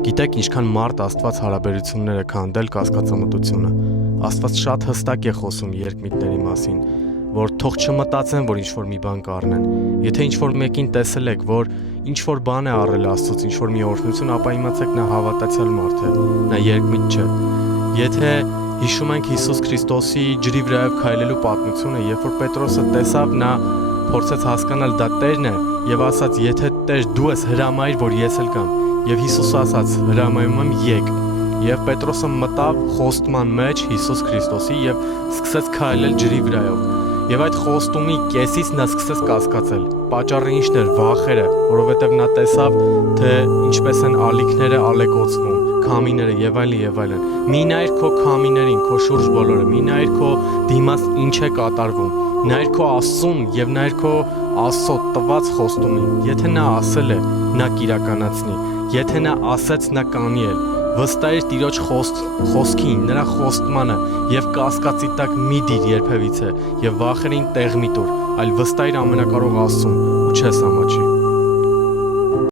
Գիտեք ինչքան մարդ Աստված հարաբերությունները քանդել կասկածամտությունը։ Աստված շատ հստակ է խոսում երկմիտների մասին, որ թող չմտածեն, որ ինչ-որ մի բան կառնեն։ Եթե ինչ-որ մեկին տեսել եք, որ ինչ-որ բան է առել Աստծուց, ինչ-որ մի օրհնություն, ապա իմացեք նա հավատացյալ մարդ է, նա երկմիտ չէ։ Եթե հիշում ենք Հիսուս Քրիստոսի ջրի վրայով քայլելու պատմությունը, երբ որ Պետրոսը տեսավ, նա փորձեց հասկանալ դա Տերն է եւ ասաց. «Եթե Տեր դու ես, հրամայիր, որ ես էլ գամ»։ Եվ Հիսուսը ասաց. «Հրամայում եմ, եկ»։ Եվ Պետրոսը մտավ խոստման մեջ Հիսուս Քրիստոսի եւ սկսեց քայլել ջրի վրայով։ Եվ այդ խոստումի կեսից նա սկսեց կասկածել։ Պատճառը ինչն էր, վախերը, որովհետեւ նա տեսավ, թե ինչպես են ալիքները ալեկոծվում, քամիները եւ այլն եւ այլն։ Մի նայր քո քամիներին, քո շուրջ բոլորը, մի նայր քո դիմաց ինչ է կատարվում, նայր քո Աստծուն եւ նայր քո Աստծո տված խոստումին։ Եթե նա ասել է, նա կիրականացնի։ Եթե նա ասեց, նա կանի էլ։ Վստահիր Տիրոջ խոսքին, նրա խոստմանը եւ կասկածի տակ մի դիր երբևիցե եւ վախերին տեղ մի տուր, այլ վստահիր ամենակարող Աստծուն ու չես ամաչի։